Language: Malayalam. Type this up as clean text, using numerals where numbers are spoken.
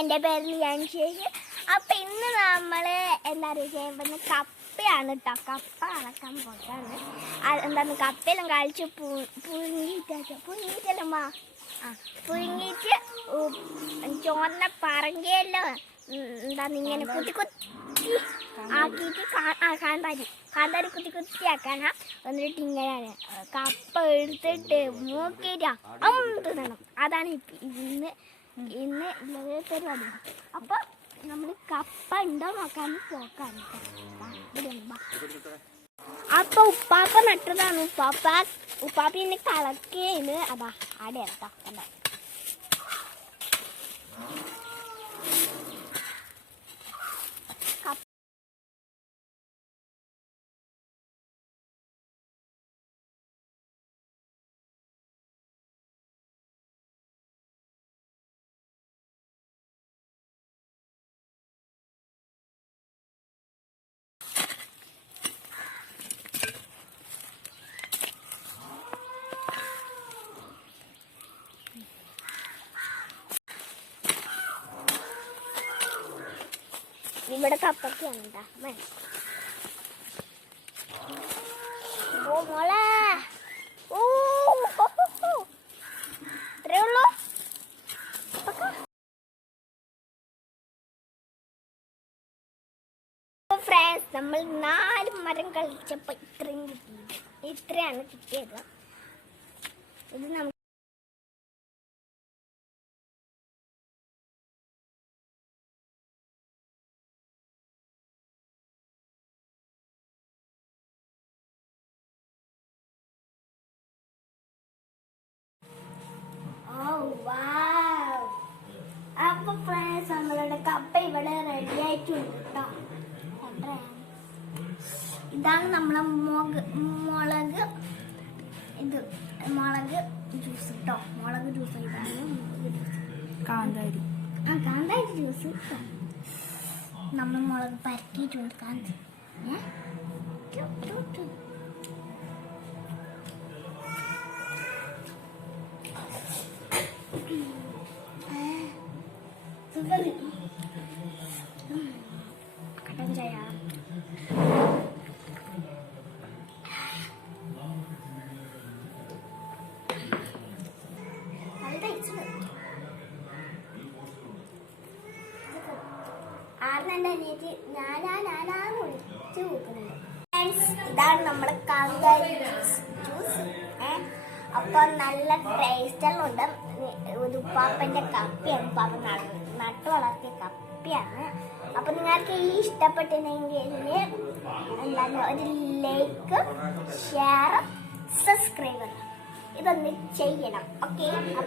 എൻ്റെ പേര് യാൻഷേഷ്. അപ്പം ഇന്ന് നമ്മൾ എന്താ പറയുക കപ്പയാണ് കേട്ടോ. കപ്പ അളക്കാൻ പോക്കാണ്. എന്താണ് കപ്പയെല്ലാം കഴിച്ച് പുഴുങ്ങിയിട്ടല്ലമ്മ പുഴുങ്ങിയിട്ട് ചോറിൻ്റെ പറങ്കയെല്ലാം എന്താണ് ഇങ്ങനെ കുത്തി ആക്കിയിട്ട് കാന്താരി കുത്തി ആക്കാനാ. എന്നിട്ട് ഇങ്ങനെയാണ് കപ്പ എടുത്തിട്ട് നോക്കിയിട്ടാ തിന്നണം. അതാണ് ഇന്ന് പരിപാടി. അപ്പൊ നമ്മൾ കപ്പ ഉണ്ടോ നോക്കാൻ പോക്കാണ്. അപ്പൊ ഉപ്പാപ്പ നട്ടതാണ്. ഉപ്പാപ്പ ഇന്ന് കളക്കേന്ന്. അതാ ആടെ ഇറക്കാം. കണ്ടോ ഇവിടെ കപ്പയ്ക്കാണ് കേട്ടോ. ഓ മോളെ ഇത്രേ ഉള്ളൂ. ഫ്രണ്ട്സ്, നമ്മൾ 4 മരം കളിച്ചപ്പോൾ ഇത്രയാണ് കിട്ടിയത്. ഇത് നമുക്ക് അപ്പൊ ഫ്രണ്ട്സ്, നമ്മളുടെ കപ്പ ഇവിടെ റെഡി ആയിട്ടുണ്ട് കേട്ടോ. ഇതാണ് നമ്മളെ മുളക് ജ്യൂസ് കേട്ടോ. മുളക് ജ്യൂസ് ഇതാണ് കാന്താരി ജ്യൂസ് കേട്ടോ. നമ്മൾ മുളക് പരത്തിയിട്ടുണ്ട്. കാന്താരി കട്ടൻ ചായ. ആറിനെൻ്റെ അനിയത്തി ഞാനാന്ന് വിളിച്ചു നോക്കുന്നുണ്ട്. ഇതാണ് നമ്മുടെ കാന്താരി ജ്യൂസ്. അപ്പൊ നല്ല ടേസ്റ്റെല്ലാം ഉണ്ട്. ഒരു ഉപ്പാപ്പൻ്റെ കപ്പയാണ്. ഉപ്പാപ്പ നട്ടു വളർത്തിയ കപ്പയാണ്. അപ്പൊ നിങ്ങൾക്ക് ഈ ഇഷ്ടപ്പെട്ടിട്ടുണ്ടെങ്കിൽ എന്താണ് ഒരു ലൈക്ക്, ഷെയർ, സബ്സ്ക്രൈബർ ഇതൊന്ന് ചെയ്യണം. ഓക്കെ. അപ്പൊ